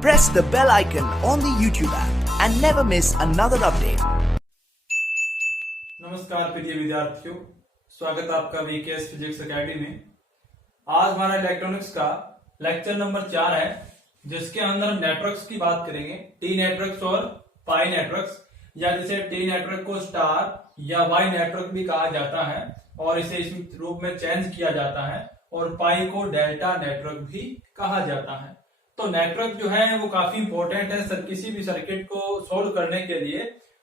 press the bell icon on the YouTube app and never miss another update. नमस्कार प्रिय विद्यार्थियों, स्वागत है आपका वीकेएस फिजिक्स एकेडमी में। आज हमारा इलेक्ट्रॉनिक्स का लेक्चर नंबर 4 है, जिसके अंदर हम नेटवर्क्स की बात करेंगे। टी नेटवर्क्स और पाई नेटवर्क्स, या जिसे टी नेटवर्क को स्टार या वाई नेटवर्क भी कहा जाता है और इसे इस रूप में चेंज किया जाता है, और पाई को डेल्टा नेटवर्क भी कहा जाता है। तो नेटवर्क जो है वो काफी इंपॉर्टेंट है किसी भी सर्किट को सोल्व करने के लिए।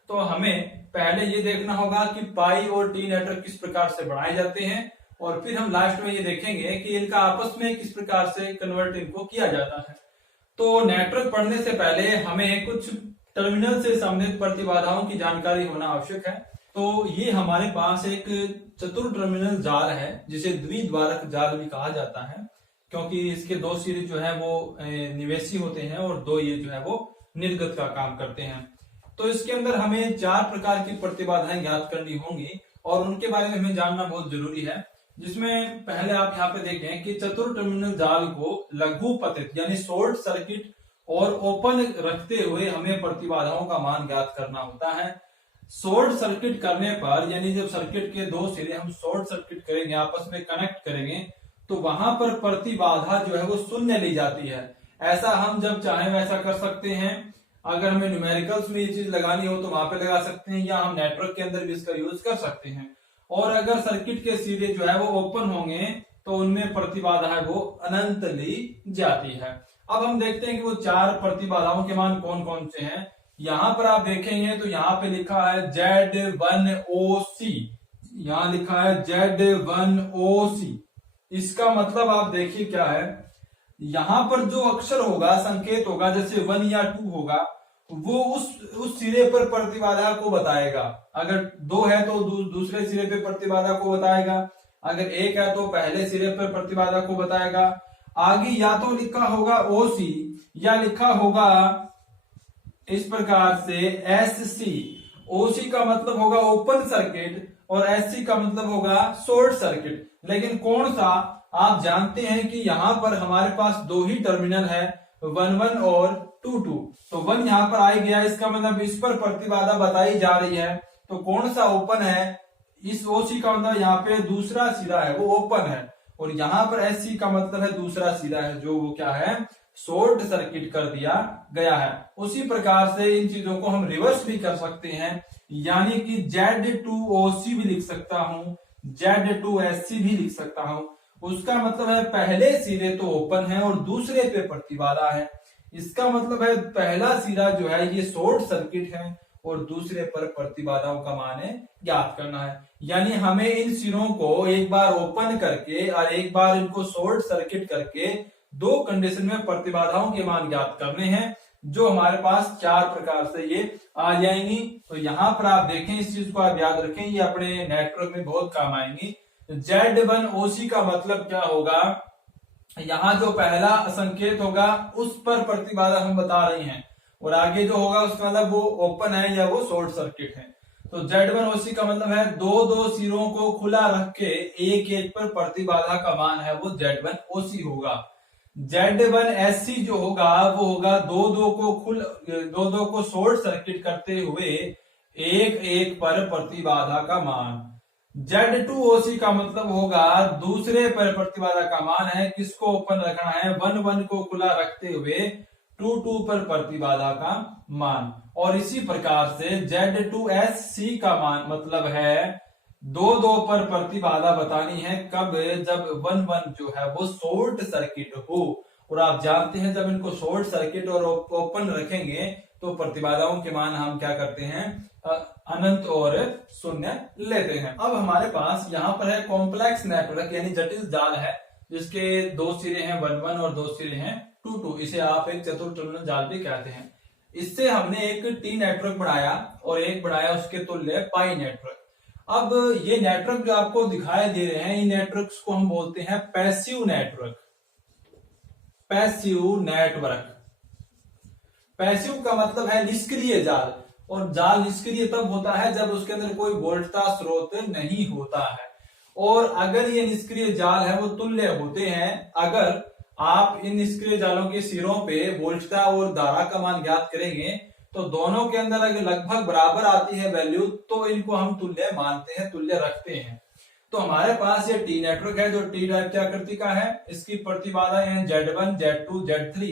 तो हमें पहले ये देखना होगा कि पाई और टी नेटवर्क किस प्रकार से बनाए जाते हैं, और फिर हम लास्ट में ये देखेंगे कि इनका आपस में किस प्रकार से कन्वर्ट इनको किया जाता है। तो नेटवर्क पढ़ने से पहले हमें कुछ टर्मिनल से संबंधित प्रतिबाधाओं की जानकारी होना आवश्यक है। तो ये हमारे पास एक चतुर टर्मिनल जाल है, जिसे द्विद्वारक जाल भी कहा जाता है, क्योंकि इसके दो सिरे जो है वो निवेशी होते हैं और दो ये जो है वो निर्गत का काम करते हैं। तो इसके अंदर हमें 4 प्रकार की प्रतिबाधाएं ज्ञात करनी होंगी और उनके बारे में हमें जानना बहुत जरूरी है। जिसमें पहले आप यहाँ पे देखें कि चतुर टर्मिनल जाल को लघु पतित यानी शॉर्ट सर्किट और ओपन रखते हुए हमें प्रतिबाधाओं का मान ज्ञात करना होता है। शॉर्ट सर्किट करने पर, यानी जब सर्किट के दो सिरे हम शॉर्ट सर्किट करेंगे, आपस में कनेक्ट करेंगे, तो वहां पर प्रतिबाधा जो है वो शून्य ली जाती है। ऐसा हम जब चाहें वैसा कर सकते हैं। अगर हमें न्यूमेरिकल्स में ये चीज लगानी हो तो वहां पे लगा सकते हैं, या हम नेटवर्क के अंदर भी इसका यूज कर सकते हैं। और अगर सर्किट के सिरे जो है वो ओपन होंगे तो उनमें प्रतिबाधा है वो अनंत ली जाती है। अब हम देखते हैं कि वो 4 प्रतिबाधाओं के मान कौन कौन से हैं। यहाँ पर आप देखेंगे तो यहाँ पे लिखा है Z1OC, यहाँ लिखा है Z1OC। इसका मतलब आप देखिए क्या है, यहाँ पर जो अक्षर होगा, संकेत होगा, जैसे 1 या 2 होगा, वो उस सिरे पर प्रतिबाधा को बताएगा। अगर 2 है तो दूसरे सिरे पे प्रतिबाधा को बताएगा, अगर 1 है तो पहले सिरे पर प्रतिबाधा को बताएगा। आगे या तो लिखा होगा OC या लिखा होगा इस प्रकार से SC। OC का मतलब होगा ओपन सर्किट और SC का मतलब होगा शॉर्ट सर्किट। लेकिन कौन सा, आप जानते हैं कि यहाँ पर हमारे पास 2 ही टर्मिनल है, 1 और 2। तो 1 यहाँ पर आ गया, इसका मतलब इस पर प्रतिबाधा बताई जा रही है। तो कौन सा ओपन है, इस OC का मतलब यहाँ पे दूसरा सिरा है वो ओपन है, और यहाँ पर SC का मतलब है दूसरा सिरा है जो वो क्या है, शॉर्ट सर्किट कर दिया गया है। उसी प्रकार से इन चीजों को हम रिवर्स भी कर सकते हैं, यानी कि Z2OC भी लिख सकता हूं, Z2SC भी लिख सकता हूं। उसका मतलब है पहले सिरे तो ओपन है और दूसरे पे प्रतिबाधा है। इसका मतलब है पहला सिरा जो है ये शॉर्ट सर्किट है और दूसरे पर प्रतिबाधाओं का मान ज्ञात करना है। यानी हमें इन सिरों को एक बार ओपन करके और एक बार इनको शॉर्ट सर्किट करके 2 कंडीशन में प्रतिबाधाओं के मान ज्ञात करने हैं, जो हमारे पास 4 प्रकार से ये आ जाएंगी। तो यहाँ पर आप देखें, इस चीज को आप याद रखें, ये अपने नेटवर्क में बहुत काम आएंगी। Z1OC का मतलब क्या होगा, यहाँ जो पहला संकेत होगा उस पर प्रतिबाधा हम बता रहे हैं, और आगे जो होगा उसका मतलब वो ओपन है या वो शॉर्ट सर्किट है। तो Z1OC का मतलब है 2 सिरों को खुला रख के एक पर प्रतिबाधा का मान है वो Z1OC होगा। Z1SC जो होगा वो होगा 2 को शॉर्ट सर्किट करते हुए एक पर प्रतिबाधा का मान। Z2OC का मतलब होगा दूसरे पर प्रतिबाधा का मान है, किसको ओपन रखना है, 1 को खुला रखते हुए 2 पर प्रतिबाधा का मान। और इसी प्रकार से Z2SC का मान मतलब है 2 पर प्रतिबाधा बतानी है, कब, जब 1 जो है वो शॉर्ट सर्किट हो। और आप जानते हैं जब इनको शॉर्ट सर्किट और ओपन रखेंगे तो प्रतिबाधाओं के मान हम क्या करते हैं, अनंत और शून्य लेते हैं। अब हमारे पास यहाँ पर है कॉम्प्लेक्स नेटवर्क, यानी जटिल जाल है, जिसके 2 सिरे हैं 1 और 2 सिरे हैं 2। इसे आप एक चतुर टर्मिनल जाल भी कहते हैं। इससे हमने एक टी नेटवर्क बनाया और एक बनाया उसके तुल्य पाई नेटवर्क। अब ये नेटवर्क जो आपको दिखाई दे रहे हैं, इन नेटवर्क्स को हम बोलते हैं passive network. Passive network, passive का मतलब है निष्क्रिय जाल, और जाल निष्क्रिय तब होता है जब उसके अंदर कोई वोल्टता स्रोत नहीं होता है। और अगर ये निष्क्रिय जाल है वो तुल्य होते हैं अगर आप इन निष्क्रिय जालों के सिरों पे वोल्टता और धारा का मान ज्ञात करेंगे तो दोनों के अंदर अगर लगभग बराबर आती है वैल्यू तो इनको हम तुल्य मानते हैं, तुल्य रखते हैं। तो हमारे पास ये टी नेटवर्क है जो टी टाइप की आकृति का है, इसकी प्रतिबाधा है Z1, Z2, Z3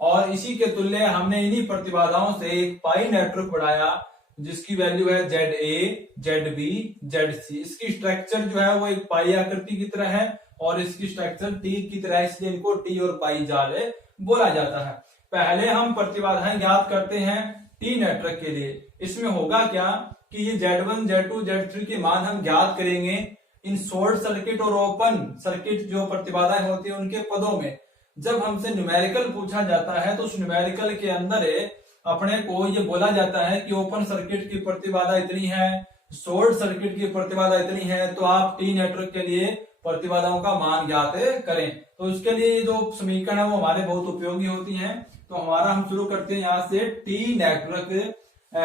और इसी के तुल्य हमने इन्हीं प्रतिबाधाओं से एक पाई नेटवर्क बनाया जिसकी वैल्यू है ZA, ZB, ZC। इसकी स्ट्रक्चर जो है वो एक पाई आकृति की तरह है और इसकी स्ट्रक्चर टी की तरह है, इसलिए इनको टी और पाई जाल बोला जाता है। पहले हम प्रतिबाधाएं ज्ञात करते हैं टी नेटवर्क के लिए। इसमें होगा क्या कि ये Z1, Z2, Z3 के मान हम ज्ञात करेंगे इन शॉर्ट सर्किट और ओपन सर्किट जो प्रतिबाधाएं होती है उनके पदों में। जब हमसे न्यूमेरिकल पूछा जाता है तो उस न्यूमेरिकल के अंदर अपने को ये बोला जाता है कि ओपन सर्किट की प्रतिबाधा इतनी है, शॉर्ट सर्किट की प्रतिबाधा इतनी है, तो आप टी नेटवर्क के लिए प्रतिबाधाओं का मान ज्ञात करें। तो उसके लिए ये जो समीकरण है वो हमारे बहुत उपयोगी होती हैं। तो हमारा हम शुरू करते हैं यहाँ से टी नेटवर्क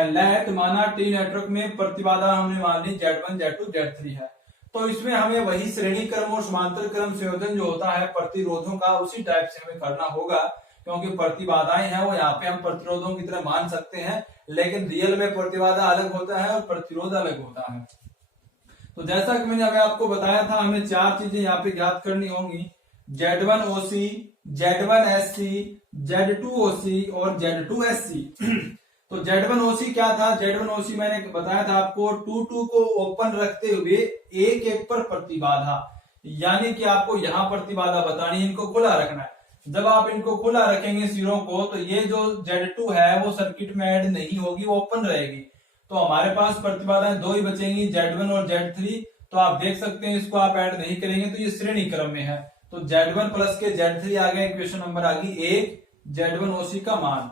लेट माना टी नेटवर्क में प्रतिबाधा हमने मान ली Z1, Z2, Z3 है। तो इसमें हमें वही श्रेणी क्रम और समांतर क्रम संयोजन जो होता है प्रतिरोधों का उसी टाइप से हमें करना होगा, क्योंकि प्रतिबाधाएं हैं वो यहाँ पे हम प्रतिरोधों की तरह मान सकते हैं, लेकिन रियल में प्रतिबाधा अलग होता है और प्रतिरोध अलग होता है। तो जैसा कि मैंने अभी आपको बताया था हमें चार चीजें यहाँ पे ज्ञात करनी होंगी, Z1 OC, Z1 SC, Z2 OC और Z2 SC। तो Z1 OC क्या था? Z1 OC मैंने बताया था आपको 2 को ओपन रखते हुए एक एक पर प्रतिबाधा, यानी कि आपको यहाँ प्रतिबाधा बतानी, इनको खुला रखना है। जब आप इनको खुला रखेंगे सिरों को तो ये जो Z2 है वो सर्किट में ऐड नहीं होगी, वो ओपन रहेगी। तो हमारे पास प्रतिबाधाएं दो ही बचेंगी, Z1 और Z3। तो आप देख सकते हैं इसको आप ऐड नहीं करेंगे तो ये श्रेणी क्रम में है। तो Z1 प्लस के Z3 आ गए, इक्वेशन नंबर आ गई 1 Z1 OC का मान।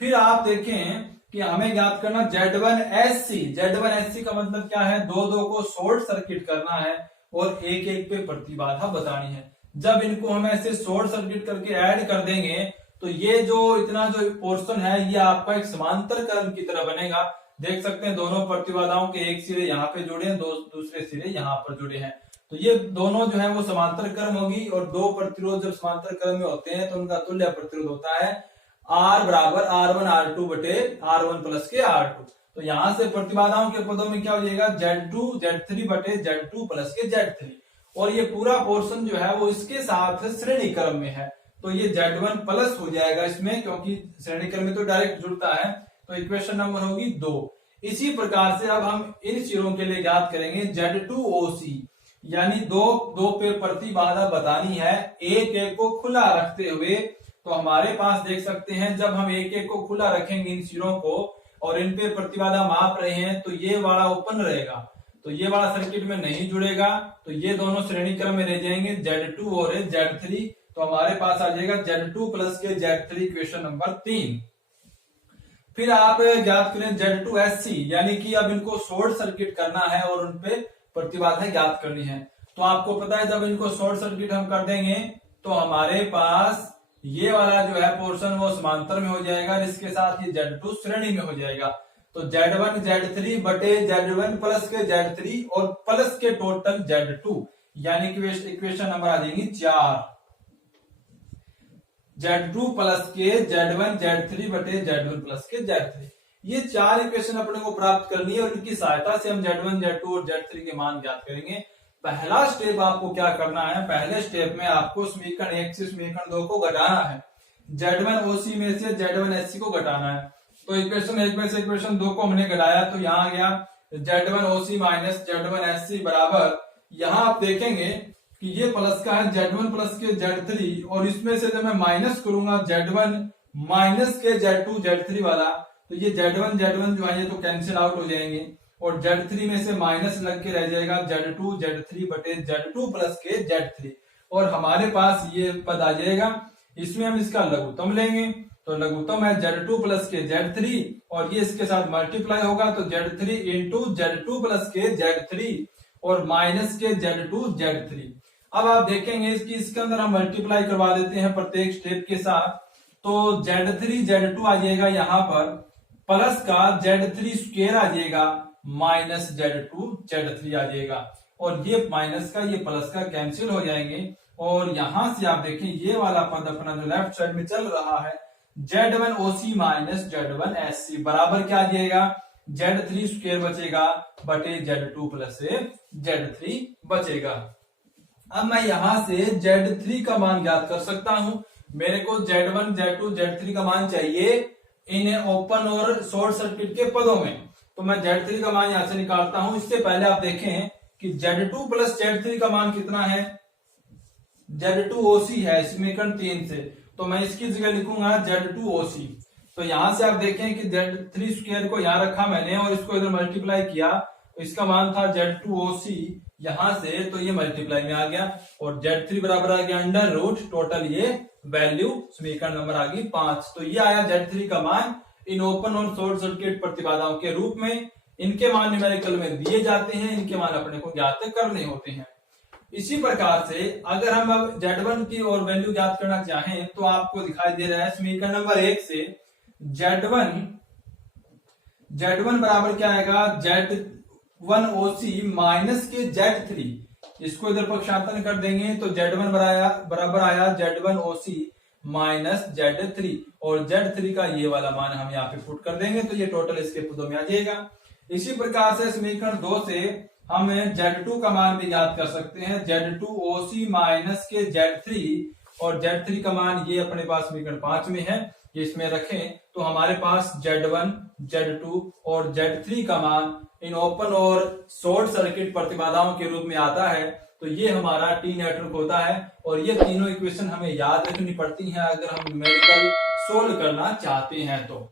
फिर आप देखें कि हमें ज्ञात करना Z1 SC। Z1 SC का मतलब क्या है? दो को शॉर्ट सर्किट करना है और एक एक पे प्रतिबाधा बतानी है। जब इनको हम ऐसे शॉर्ट सर्किट करके ऐड कर देंगे तो ये जो इतना जो पोर्शन है ये आपका एक समांतर क्रम की तरह बनेगा। देख सकते हैं दोनों प्रतिबाधाओं के एक सिरे यहाँ पे जुड़े हैं, दूसरे सिरे यहाँ पर जुड़े हैं। तो ये दोनों जो है वो समांतर क्रम होगी और दो प्रतिरोध जब समांतर क्रम में होते हैं तो उनका तुल्य प्रतिरोध होता है R बराबर R1 R2 बटे R1 प्लस के R2। तो यहाँ से प्रतिबाधाओं के पदों में क्या हो जाएगा? Z2 Z3 बटे Z2 प्लस के Z3। और ये पूरा पोर्शन जो है वो इसके साथ श्रेणी क्रम में है, तो ये Z1 प्लस हो जाएगा इसमें, क्योंकि श्रेणी क्रम में तो डायरेक्ट जुड़ता है। तो इक्वेशन नंबर होगी 2। इसी प्रकार से अब हम इन सिरों के लिए ज्ञात करेंगे Z2 OC, यानी दो पे प्रतिबाधा बतानी है एक एक को खुला रखते हुए। तो हमारे पास देख सकते हैं जब हम एक एक को खुला रखेंगे इन सिरों को और इन पे प्रतिबाधा माप रहे हैं तो ये वाला ओपन रहेगा, तो ये वाला सर्किट में नहीं जुड़ेगा, तो ये दोनों श्रेणी क्रम में रह जाएंगे Z2 और Z3। तो हमारे पास आ जाएगा Z2 प्लस के Z3 इक्वेशन नंबर 3। फिर आप ज्ञात करें Z2 SC, यानी कि अब इनको शॉर्ट सर्किट करना है और उनपे प्रतिबाधा ज्ञात करनी है। तो आपको पता है जब इनको शॉर्ट सर्किट हम कर देंगे तो हमारे पास ये वाला जो है पोर्शन वो समांतर में हो जाएगा, इसके साथ ये Z2 श्रेणी में हो जाएगा। तो Z1 Z3 बटे Z1 प्लस के Z3 और प्लस के टोटल Z2, यानी कि इक्वेशन नंबर आ जाएंगी 4। Z2 प्लस के Z1 Z3 बटे Z1 प्लस के Z3। ये चार इक्वेशन अपने को प्राप्त करनी है और इनकी सहायता से हम Z1 Z2 और Z3 के मान ज्ञात करेंगे। पहला स्टेप आपको क्या करना है? पहले स्टेप में आपको समीकरण 1 से समीकरण 2 को घटाना है। Z1 OC में से Z1 SC को घटाना है। तो इक्वेशन 1 में से इक्वेशन 2 को हमने घटाया तो यहाँ आ गया Z1 OC minus Z1 SC बराबर, यहाँ आप देखेंगे कि ये प्लस का है Z1 प्लस के Z3 और इसमें से जब मैं माइनस करूंगा Z1 माइनस के Z2 Z3 वाला, तो ये Z1 जो है ये तो कैंसिल आउट हो जाएंगे और Z3 में से माइनस लग के रह जाएगा Z2 Z3 बटे Z2 प्लस के Z3 और हमारे पास ये पद आ जाएगा। इसमें हम इसका लघुत्तम लेंगे तो लघुत्तम है Z2 प्लस के Z3 और ये इसके साथ मल्टीप्लाई होगा तो Z3 इंटू Z2 प्लस के Z3 और माइनस के Z2 Z3। अब आप देखेंगे कि इसके अंदर हम मल्टीप्लाई करवा देते हैं प्रत्येक स्टेप के साथ, तो Z3 Z2 आ जाएगा यहाँ पर, प्लस का Z3 स्क्वायर आ जाएगा माइनस Z2 Z3 आ जाएगा और ये माइनस का ये प्लस का कैंसिल हो जाएंगे और यहां से आप देखें ये वाला पद अपना जो लेफ्ट साइड में चल रहा है Z1 OC minus Z1 SC बराबर क्या दिएगा, Z3 स्क्वायर बचेगा बटे Z2 प्लस Z3 बचेगा। अब मैं यहां से Z3 का मान ज्ञात कर सकता हूं। मेरे को Z1 Z2 Z3 का मान चाहिए इन ओपन और शॉर्ट सर्किट के पदों में, तो मैं Z3 का मान यहां से निकालता हूं। इससे पहले आप देखें कि Z2 प्लस Z3 का मान कितना है, Z2 OC है समीकरण 3 से, तो मैं इसकी जगह लिखूंगा Z2 OC। तो यहां से आप देखें कि Z3 स्क्वायर को यहां रखा मैंने और इसको इधर मल्टीप्लाई किया, तो इसका मान था Z2 OC यहां से, तो ये मल्टीप्लाई में आ गया और Z3 बराबर आ गया अंडर रूट टोटल ये वैल्यू समीकरण नंबर आ गई 5। तो ये आया Z3 का मान इन ओपन और शॉर्ट सर्किट प्रतिबाधाओं के रूप में। इनके मान न्यूमेरिकल में दिए जाते हैं, इनके मान अपने को ज्ञात करने होते हैं। इसी प्रकार से अगर हम अब Z1 की और वैल्यू ज्ञात करना चाहें तो आपको दिखाई दे रहा है समीकरण नंबर 1 से Z1 बराबर क्या आएगा, Z1 OC माइनस के Z3, इसको इधर पक्षांतरण कर देंगे तो Z1 बराबर आया Z1 OC माइनस Z3 और Z3 का ये वाला मान हम यहाँ पे पुट कर देंगे तो ये टोटल इसके पदों में आ जाएगा। इसी प्रकार से समीकरण 2 से हम Z2 का मान भी ज्ञात कर सकते हैं, Z2 OC माइनस के Z3 और Z3 का मान ये अपने पास समीकरण 5 में है, ये इसमें रखें तो हमारे पास Z1 Z2 और Z3 का मान इन ओपन और शॉर्ट सर्किट प्रतिबाधाओं के रूप में आता है। तो ये हमारा टी नेटवर्क होता है और ये तीनों इक्वेशन हमें याद रखनी पड़ती हैं अगर हम न्यूमेरिकल सोल्व करना चाहते हैं तो।